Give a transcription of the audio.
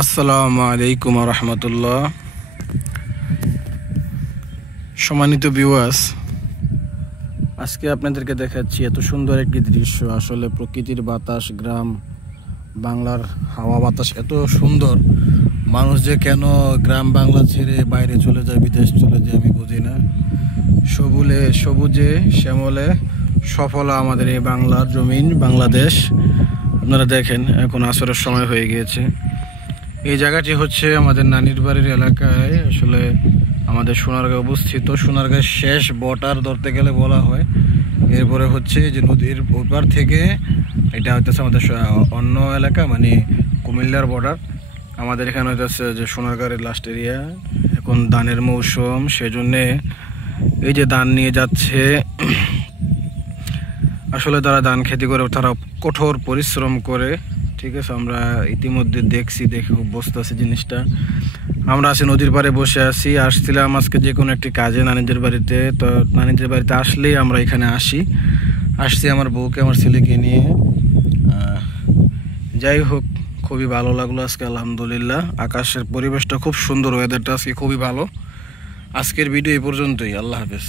আসসালামু আলাইকুম রহমতুল্লাহ। সম্মানিত ভিউয়ার্স, আজকে আপনাদেরকে দেখাচ্ছি এত সুন্দর একটি দৃশ্য। আসলে প্রকৃতির বাতাস, গ্রাম বাংলার হাওয়া বাতাস এত সুন্দর। মানুষ যে কেন গ্রাম বাংলা ছেড়ে বাইরে চলে যায়, বিদেশ চলে যায়, আমি বুঝি না। সবুজে শ্যামলে সফল আমাদের এই বাংলার জমিন, বাংলাদেশ। আপনারা দেখেন, এখন আসরের সময় হয়ে গিয়েছে। এই জায়গাটি হচ্ছে আমাদের নানির বাড়ির এলাকায়, আসলে আমাদের সোনারগাঁও অবস্থিত। সোনারগাঁয়ের শেষ বর্ডার ধরতে গেলে বলা হয়। এরপরে হচ্ছে যে নদীর ওপার থেকে এটা হইতেছে আমাদের অন্য এলাকা, মানে কুমিল্লার বর্ডার। আমাদের এখানে হইতেছে যে সোনারগাঁয়ের লাস্ট এরিয়া। এখন ধানের মৌসুম, সেজন্যে এই যে ধান নিয়ে যাচ্ছে। আসলে তারা ধান খেতি করে, তারা কঠোর পরিশ্রম করে, ঠিক আছে। আমরা ইতিমধ্যে দেখে খুব বসতে আছি জিনিসটা। আমরা আছি নদীর পাড়ে বসে আছি। আসছিলাম আজকে যে কোনো একটি কাজে নানিদের বাড়িতে। তো নানিদের বাড়িতে আসলেই আমরা এখানে আসছি আমার বউকে, আমার ছেলেকে নিয়ে। যাই হোক, খুবই ভালো লাগলো আজকে, আলহামদুলিল্লাহ। আকাশের পরিবেশটা খুব সুন্দর, ওয়েদারটা আজকে খুবই ভালো। আজকের ভিডিও এই পর্যন্তই। আল্লাহ হাফেজ।